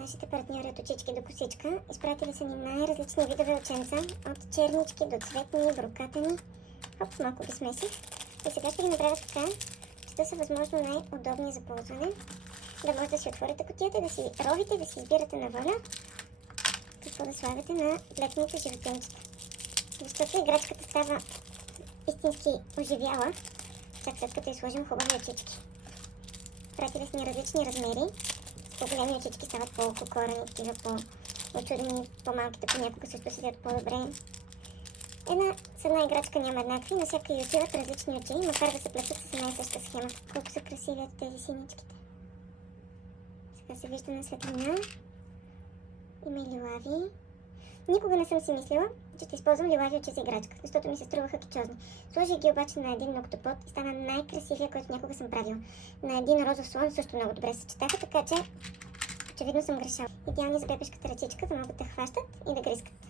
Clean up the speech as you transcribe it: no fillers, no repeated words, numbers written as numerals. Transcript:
Нашите партньори от очички до косичка изпратили са ни най-различни видове ученца, от чернички до цветни, брокатани. Хоп, малко ги смесих. И сега ще ги направя така, че да са възможно най-удобни за ползване. Да може да си отворите кутията, да си ровите, да си избирате на воля какво да слагате на летните животинчета. Защото играчката става истински оживяла, чак след като изложим хубави очички. Пратили с ни различни размери. По-големи очички стават по-кокорани, такива по-очудени, по-малките понякога също седят по-добре. С една играчка няма еднакви, но всяка и отиват различни очи, макар да се плетат с една и съща схема. Колко са красиви от тези синичките. Сега се вижда на светлина. Има и лилави. Никога не съм си мислила, че ще използвам лилави очи за играчка, защото ми се струваха кичозни. Сложих ги обаче на един ноктопод и стана най-красивия, който някога съм правила. На един розов слон също много добре се съчетаха, така че очевидно съм грешала. Идеални за бебешката ръчичка, да могат да хващат и да гризкат.